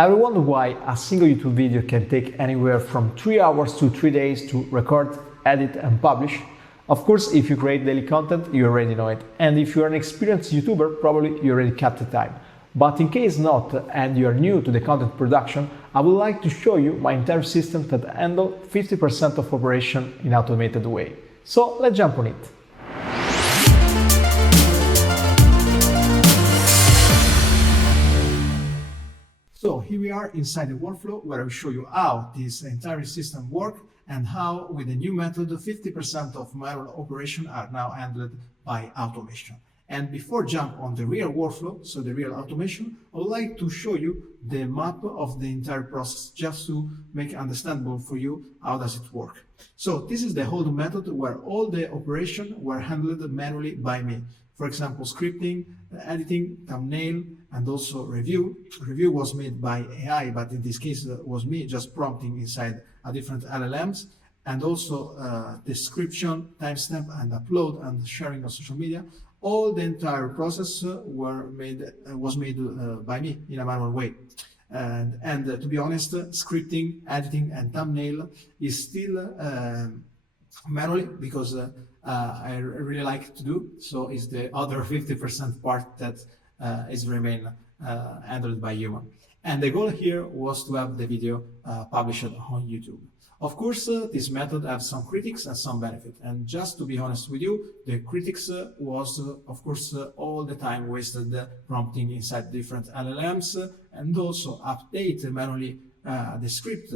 Ever wonder why a single YouTube video can take anywhere from 3 hours to 3 days to record, edit and publish? Of course, if you create daily content, you already know it. And if you're an experienced YouTuber, probably you already kept the time. But in case not, and you are new to the content production, I would like to show you my entire system that handles 50% of operation in automated way. So let's jump on it. So here we are inside the workflow where I will show you how this entire system works and how with the new method 50% of manual operation are now handled by automation. And before jump on the real workflow, so the real automation, I would like to show you the map of the entire process just to make it understandable for you how does it work. So this is the whole method where all the operations were handled manually by me. For example, scripting, editing, thumbnail, and also review. Review was made by AI, but in this case it was me just prompting inside a different LLMs, and also description, timestamp, and upload and sharing on social media. All the entire process was made by me in a manual way. And to be honest, scripting, editing, and thumbnail is still manually because I really like to do. So is the other 50% part that is remain handled by human. And the goal here was to have the video published on YouTube. Of course, this method has some critics and some benefit. And just to be honest with you, the critics was, of course, all the time wasted prompting inside different LLMs and also update manually the script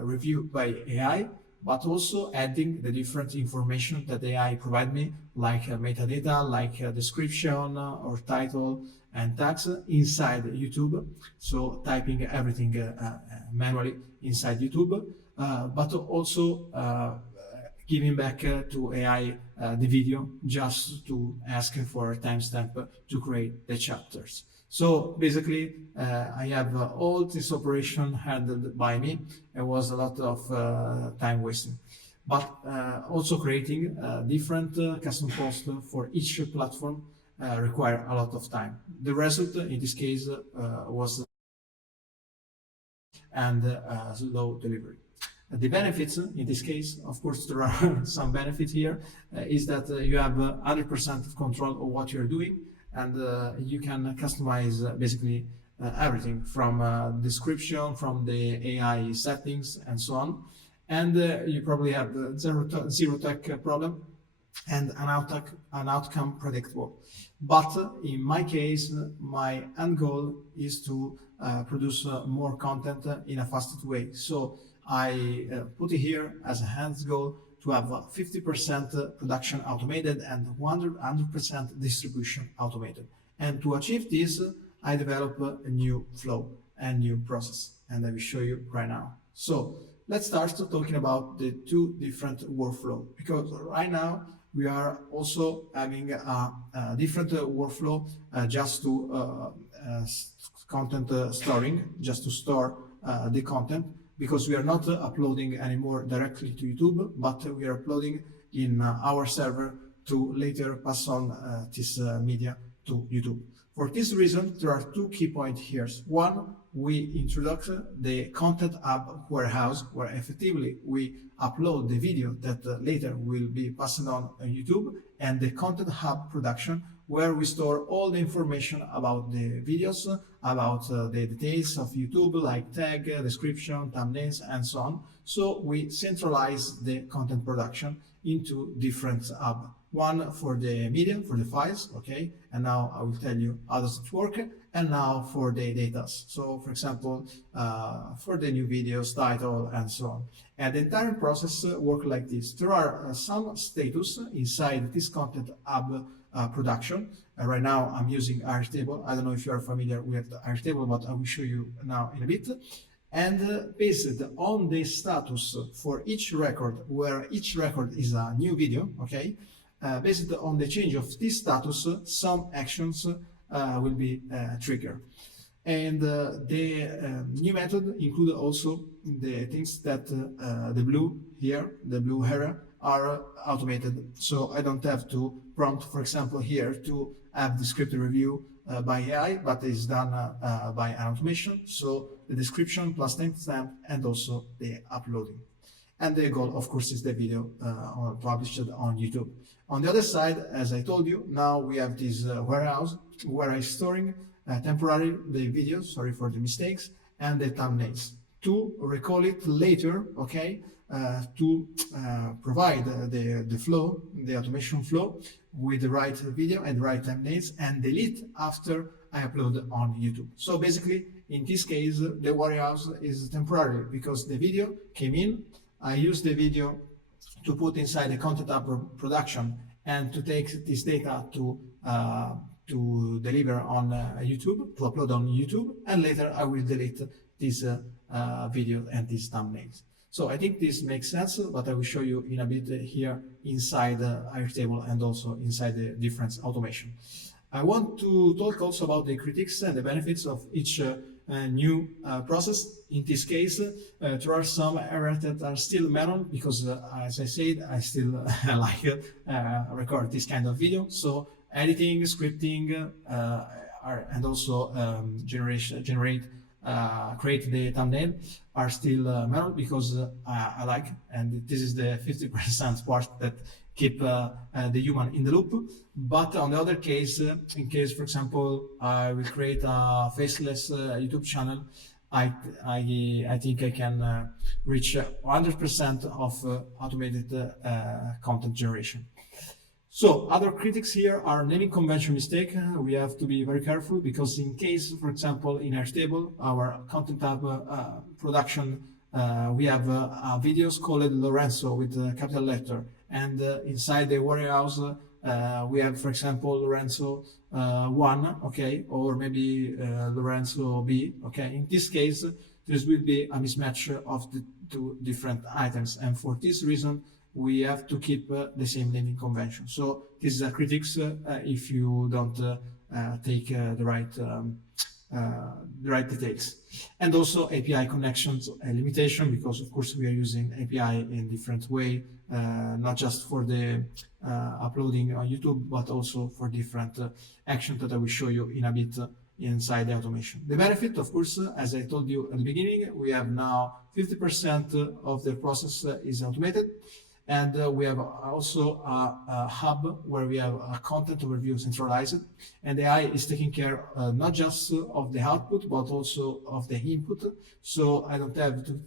review by AI, but also adding the different information that AI provide me, like metadata, like description or title and tags inside YouTube. So typing everything manually inside YouTube. But also giving back to AI the video just to ask for a timestamp to create the chapters. So basically, I have all this operation handled by me. It was a lot of time wasting, but also creating different custom posts for each platform require a lot of time. The result in this case was slow delivery. The benefits in this case, of course, there are some benefits here, is that you have 100% of control of what you're doing, and you can customize basically everything from description, from the AI settings, and so on. And you probably have the zero tech problem and an outcome predictable. But in my case, my end goal is to produce more content in a faster way. So I put it here as a end goal to have 50% production automated and 100% distribution automated. And to achieve this, I develop a new flow and new process, and I will show you right now. So let's start talking about the two different workflow, because right now we are also having a different workflow just to content storing, just to store the content, because we are not uploading anymore directly to YouTube, but we are uploading in our server to later pass on this media to YouTube. For this reason, there are two key points here. One, we introduce the Content Hub warehouse, where effectively we upload the video that later will be passed on YouTube, and the Content Hub production, where we store all the information about the videos, about the details of YouTube, like tag, description, thumbnails, and so on. So we centralize the content production into different hubs. One for the media, for the files, okay? And now I will tell you how does it work. And now for the data. So for example, for the new videos, title, and so on. And the entire process works like this. There are some status inside this content hub production. Right now I'm using Airtable. I don't know if you are familiar with Airtable, but I will show you now in a bit. And based on the status for each record, where each record is a new video, okay? Based on the change of this status, some actions will be triggered. And the new method include also the things that the blue here, the blue area, are automated. So I don't have to prompt, for example, here to have the script review by AI, but is done by an automation. So the description plus timestamp and also the uploading. And the goal, of course, is the video published on YouTube. On the other side, as I told you, now we have this warehouse where I'm storing temporarily the videos, sorry for the mistakes, and the thumbnails to recall it later, okay, to provide the flow, the automation flow with the right video and the right thumbnails and delete after I upload on YouTube. So basically, in this case, the warehouse is temporary because the video came in, I use the video to put inside the content hub production and to take this data to deliver on YouTube, to upload on YouTube, and later I will delete this video and these thumbnails. So I think this makes sense, but I will show you in a bit here inside Airtable and also inside the different automation. I want to talk also about the critiques and the benefits of each new process. In this case, there are some areas that are still manual because, as I said, I still like record this kind of video. So editing, scripting, and also create the thumbnail are still manual because I like, and this is the 50% part that keep the human in the loop. But on the other case, in case, for example, I will create a faceless YouTube channel, I think I can reach 100% of automated content generation. So other critics here are naming convention mistake. We have to be very careful because in case, for example, in Airtable, our content hub production, we have videos called Lorenzo with a capital letter, and inside the warehouse we have, for example, Lorenzo 1, okay, or maybe Lorenzo B, okay. In this case, there will be a mismatch of the two different items, and for this reason, we have to keep the same naming convention. So this is a critics if you don't take the right details. And also API connections limitation, because of course we are using API in different way, not just for the uploading on YouTube, but also for different actions that I will show you in a bit inside the automation. The benefit, of course, as I told you at the beginning, we have now 50% of the process is automated. And we have also a hub where we have a content overview centralized, and AI is taking care not just of the output, but also of the input. So I don't have to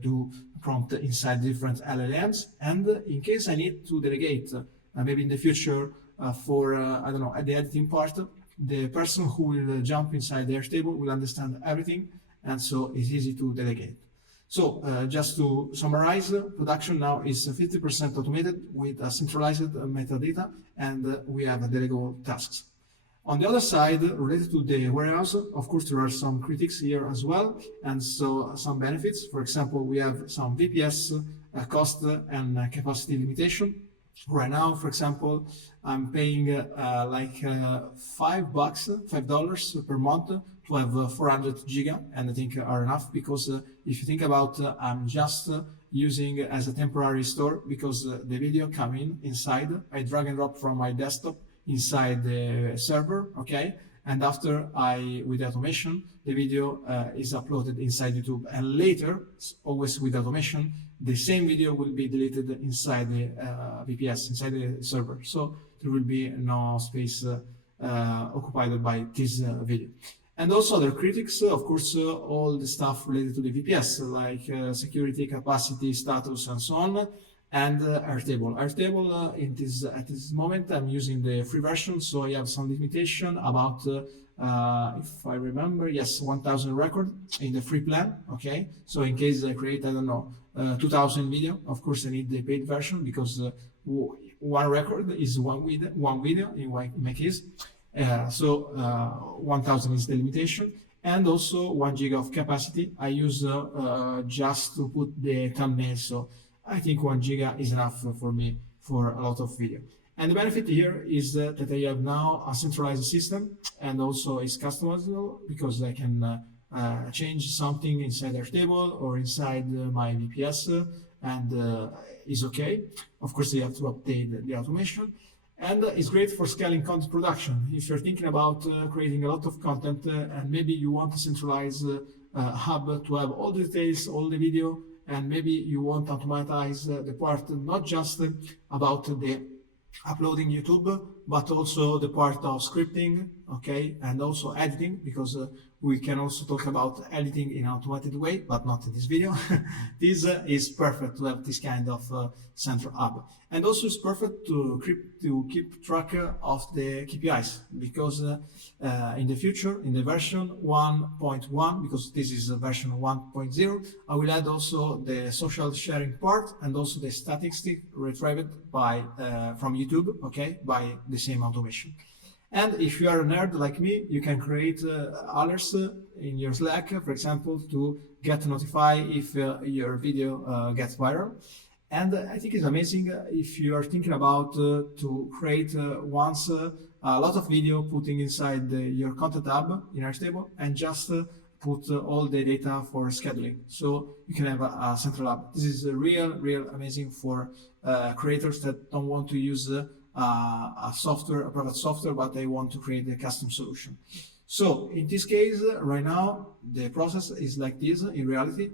do prompt inside different LLMs. And in case I need to delegate, maybe in the future for, I don't know, at the editing part, the person who will jump inside the Airtable will understand everything. And so it's easy to delegate. So just to summarize, production now is 50% automated with a centralized metadata, and we have delegable tasks. On the other side, related to the warehouse, of course, there are some critics here as well, and so some benefits. For example, we have some VPS cost and capacity limitation. Right now, for example, I'm paying like $5 per month to have 400 giga, and I think are enough because if you think about, I'm just using as a temporary store because the video come inside, I drag and drop from my desktop inside the server, okay, and after with automation, the video is uploaded inside YouTube, and later, always with automation, the same video will be deleted inside the VPS, inside the server. So there will be no space occupied by this video. And also other critics, of course, all the stuff related to the VPS, like security, capacity, status, and so on, and Airtable. Airtable, at this moment, I'm using the free version, so I have some limitation about, if I remember, yes, 1,000 record in the free plan, okay? So in case I create, I don't know, 2,000 video, of course I need the paid version because one record is one video in my case. So 1,000 is the limitation, and also 1 giga of capacity. I use just to put the thumbnail, so I think 1 giga is enough for me for a lot of video. And the benefit here is that I have now a centralized system, and also it's customizable because I can change something inside Airtable or inside my VPS, and is okay. Of course, you have to update the automation. And it's great for scaling content production. If you're thinking about creating a lot of content and maybe you want to centralize hub to have all the details, all the video, and maybe you want to automatize the part not just about the uploading YouTube, but also the part of scripting, okay, and also editing, because we can also talk about editing in an automated way, but not in this video. This is perfect to have this kind of central hub. And also it's perfect to keep track of the KPIs, because in the future, in the version 1.1, because this is version 1.0, I will add also the social sharing part and also the statistic retrieved by from YouTube, okay, by the same automation. And if you are a nerd like me, you can create alerts in your Slack, for example, to get notified if your video gets viral. And I think it's amazing if you are thinking about to create once a lot of video putting inside your content hub in Airstable and just put all the data for scheduling. So you can have a central hub. This is real amazing for creators that don't want to use a private software, but they want to create a custom solution. So in this case, right now, the process is like this in reality.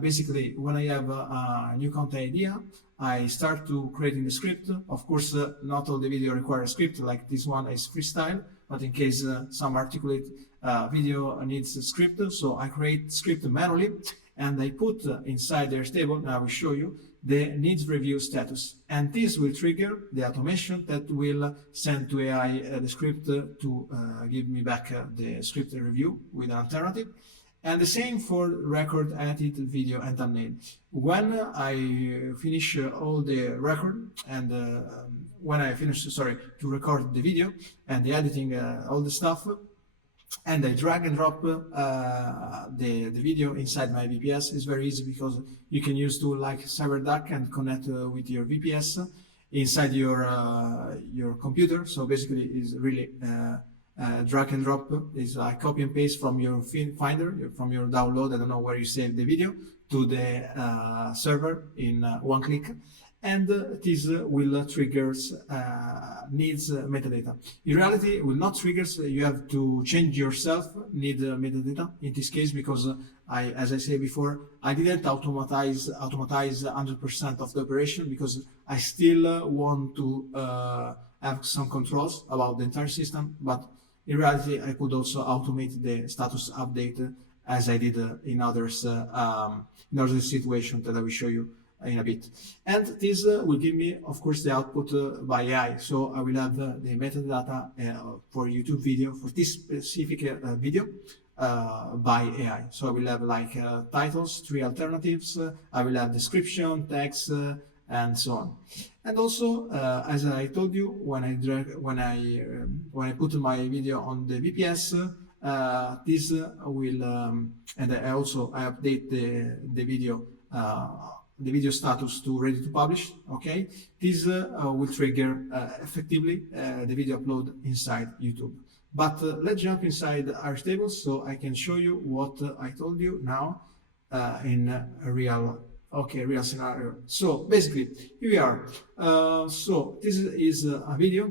Basically, when I have a new content idea, I start to creating the script. Of course, not all the video require a script, like this one is freestyle, but in case some articulate video needs a script, so I create script manually, and I put inside their table, now I will show you, the needs review status. And this will trigger the automation that will send to AI the script to give me back the script review with an alternative. And the same for record, edit, video, and thumbnail. When I finish all the record and when I finish, to record the video and the editing, all the stuff, and I drag and drop the video inside my VPS. It's very easy because you can use tool like CyberDuck and connect with your VPS inside your computer. So basically, it's really drag and drop. Is like copy and paste from your Finder, from your download. I don't know where you save the video to the server in one click. And this will trigger needs metadata. In reality, it will not trigger. You have to change yourself need metadata in this case, because as I said before, I didn't automatize 100% of the operation because I still want to have some controls about the entire system. But in reality, I could also automate the status update as I did in other situations that I will show you in a bit. And this will give me, of course, the output by AI. So I will have the metadata for YouTube video, for this specific video by AI. So I will have like titles, 3 alternatives. I will have description, text, and so on. And also, as I told you, when I put my video on the VPS, this will, and I update the video status to ready to publish. Okay, this will trigger effectively the video upload inside YouTube. But let's jump inside Airstable so I can show you what I told you now in a real scenario. So basically, here we are. So this is a video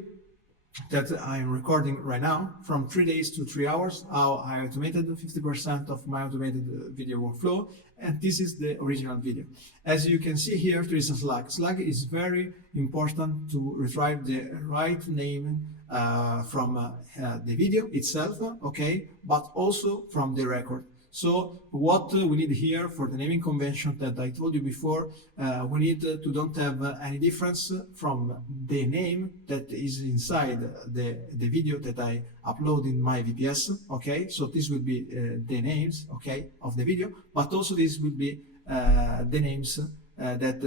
that I'm recording right now from 3 days to 3 hours, how I automated 50% of my automated video workflow. And this is the original video. As you can see here, there is a slug. Slug is very important to retrieve the right name from the video itself, okay, but also from the record. So what we need here for the naming convention that I told you before, we need to don't have any difference from the name that is inside the video that I upload in my VPS, okay? So this will be the names, okay, of the video, but also this will be the names that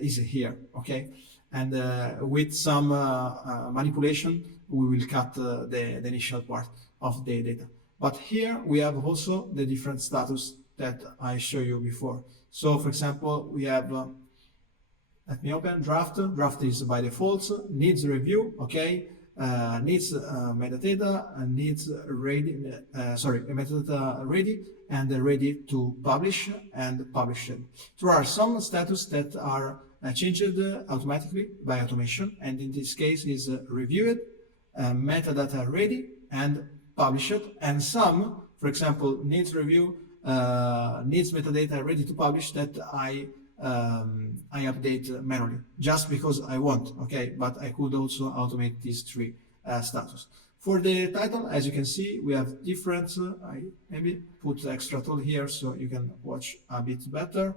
is here, okay? And with some manipulation, we will cut the initial part of the data. But here we have also the different status that I showed you before. So for example, we have, let me open draft. Draft is by default, needs review, okay, needs metadata, needs ready, metadata ready, and ready to publish and published. There are some status that are changed automatically by automation, and in this case is reviewed, metadata ready, and published, and some, for example, needs review, needs metadata ready to publish, that I update manually just because I want, okay, but I could also automate these three status. For the title, as you can see, we have different, I maybe put extra tool here so you can watch a bit better.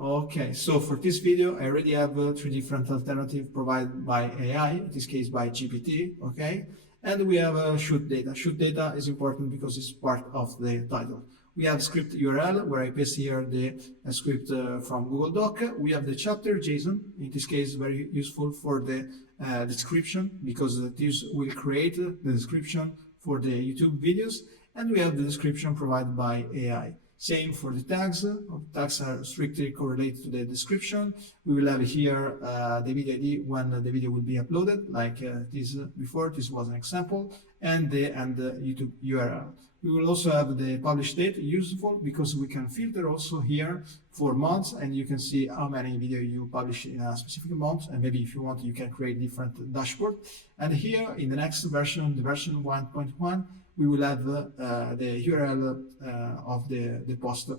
Okay, so for this video, I already have three different alternatives provided by AI, in this case by GPT, okay? And we have shoot data. Shoot data is important because it's part of the title. We have script URL, where I paste here the script from Google Doc. We have the chapter JSON, in this case very useful for the description, because this will create the description for the YouTube videos. And we have the description provided by AI. Same for the tags. Tags are strictly correlated to the description. We will have here the video ID when the video will be uploaded, like this before. This was an example, and the YouTube URL. We will also have the published date, useful because we can filter also here for months, and you can see how many video you publish in a specific month, and maybe if you want, you can create different dashboard. And here in the next version, the version 1.1, we will have the URL of the post,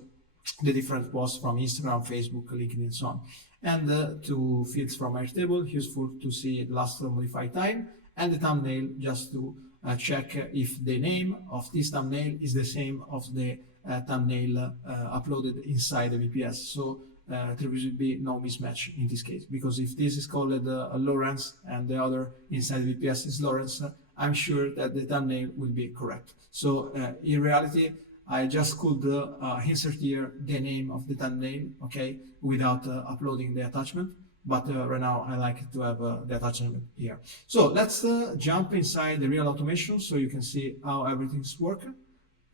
the different posts from Instagram, Facebook, LinkedIn, and so on. And two fields from Airtable, useful to see the last modified time, and the thumbnail, just to check if the name of this thumbnail is the same of the thumbnail uploaded inside the VPS. So there will be no mismatch in this case, because if this is called Lawrence and the other inside the VPS is Lawrence, I'm sure that the thumbnail will be correct. So in reality, I just could insert here the name of the thumbnail, okay, without uploading the attachment. But right now I like to have the attachment here. So let's jump inside the real automation so you can see how everything's working.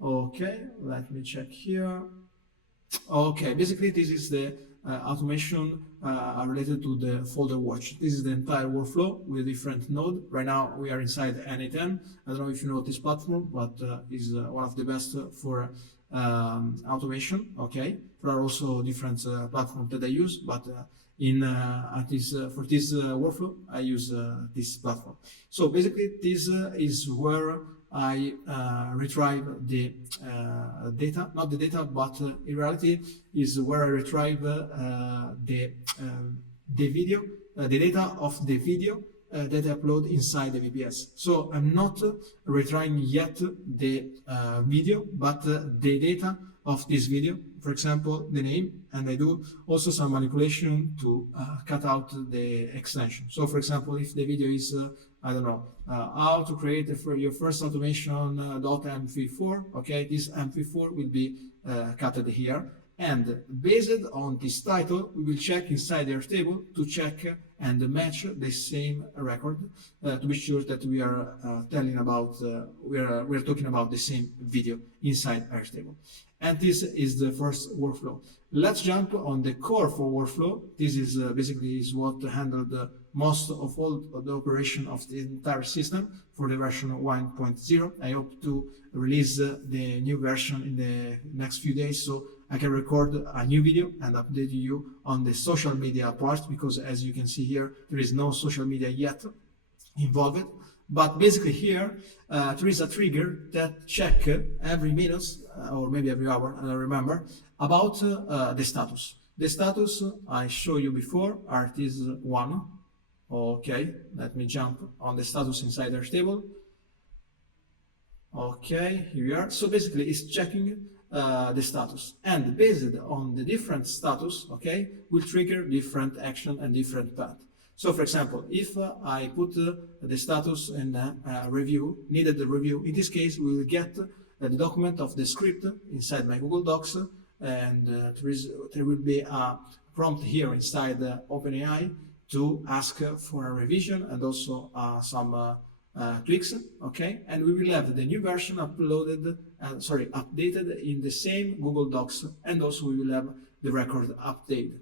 Okay, let me check here. Okay, basically this is the automation related to the folder watch. This is the entire workflow with different node. Right now we are inside N8N. I don't know if you know this platform, but is one of the best for automation. Okay, there are also different platforms that I use, but for this workflow, I use this platform. So basically, this is where I retrieve the data, not the data, but in reality is where I retrieve the video, the data of the video that I upload inside the VPS. So I'm not retrieving yet the video, but the data of this video, for example, the name, and I do also some manipulation to cut out the extension. So for example, if the video is, I don't know, how to create your first automation .mp4, okay, this mp4 will be cut here. And based on this title, we will check inside their table to check and match the same record to be sure that we are telling about, we are talking about the same video inside our table. And this is the first workflow. Let's jump on the core for workflow. This is basically is what handled most of all of the operation of the entire system for the version 1.0. I hope to release the new version in the next few days, so I can record a new video and update you on the social media part, because as you can see here, there is no social media yet involved. But basically here, there is a trigger that check every minute or maybe every hour, I don't remember, about the status. The status I showed you before are this one. Okay, let me jump on the status inside our table. Okay, here we are. So basically it's checking the status, and based on the different status, okay, will trigger different action and different path. So for example, if I put the status in review, needed the review, in this case we will get the document of the script inside my Google Docs, and there will be a prompt here inside OpenAI to ask for a revision and also some tweaks, okay? And we will have the new version updated in the same Google Docs, and also we will have the record updated.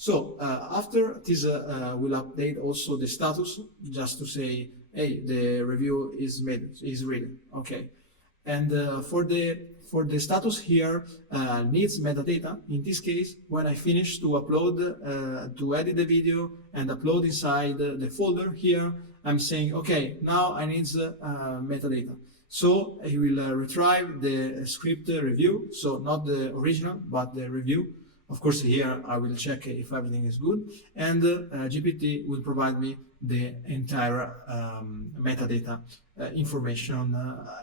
So after this, we'll update also the status, just to say, hey, the review is made, is ready, okay? And for the for the status here needs metadata. In this case, when I finish to upload, to edit the video and upload inside the folder here, I'm saying, okay, now I need metadata. So I will retrieve the script review, so not the original, but the review. Of course, here I will check if everything is good, and GPT will provide me the entire metadata information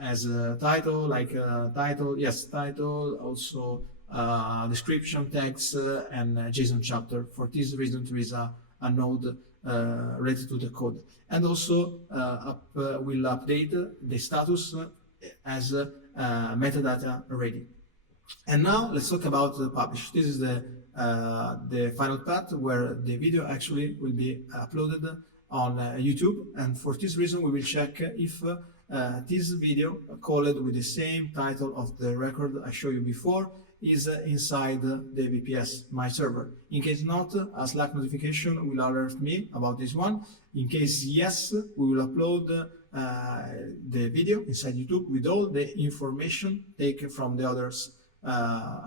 as a title, like title, yes, title, also description, text, and JSON chapter. For this reason, there is a node related to the code. And also will update the status as metadata ready. And now let's talk about the publish. This is the final path where the video actually will be uploaded on YouTube. And for this reason, we will check if this video, called with the same title of the record I showed you before, is inside the VPS, my server. In case not, a Slack notification will alert me about this one. In case yes, we will upload the video inside YouTube with all the information taken from the others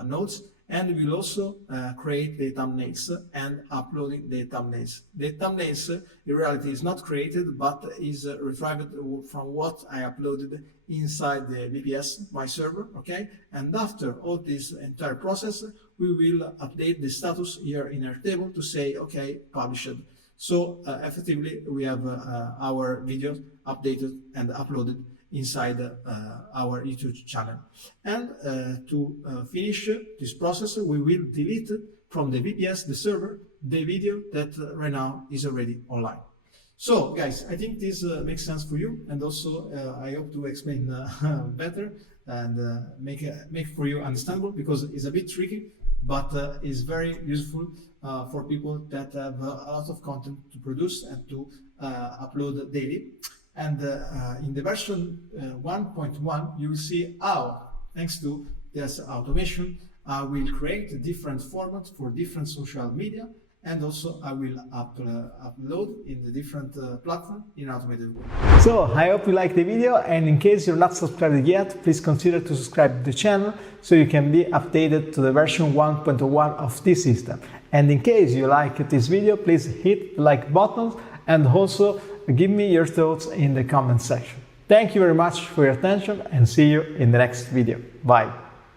nodes, and we will also create the thumbnails and uploading the thumbnails. The thumbnails in reality is not created, but is retrieved from what I uploaded inside the VPS, my server, okay? And after all this entire process, we will update the status here in our table to say, okay, published. So effectively, we have our videos updated and uploaded inside our YouTube channel. And to finish this process, we will delete from the VPS, the server, the video that right now is already online. So guys, I think this makes sense for you, and also I hope to explain better and make for you understandable, because it's a bit tricky, but is very useful for people that have a lot of content to produce and to upload daily. And in the version 1.1, you will see how, thanks to this automation, I will create different formats for different social media, and also I will upload in the different platforms in automated way. So I hope you liked the video, and in case you're not subscribed yet, please consider to subscribe to the channel so you can be updated to the version 1.1 of this system. And in case you like this video, please hit the like button and also give me your thoughts in the comment section. Thank you very much for your attention, and see you in the next video. Bye.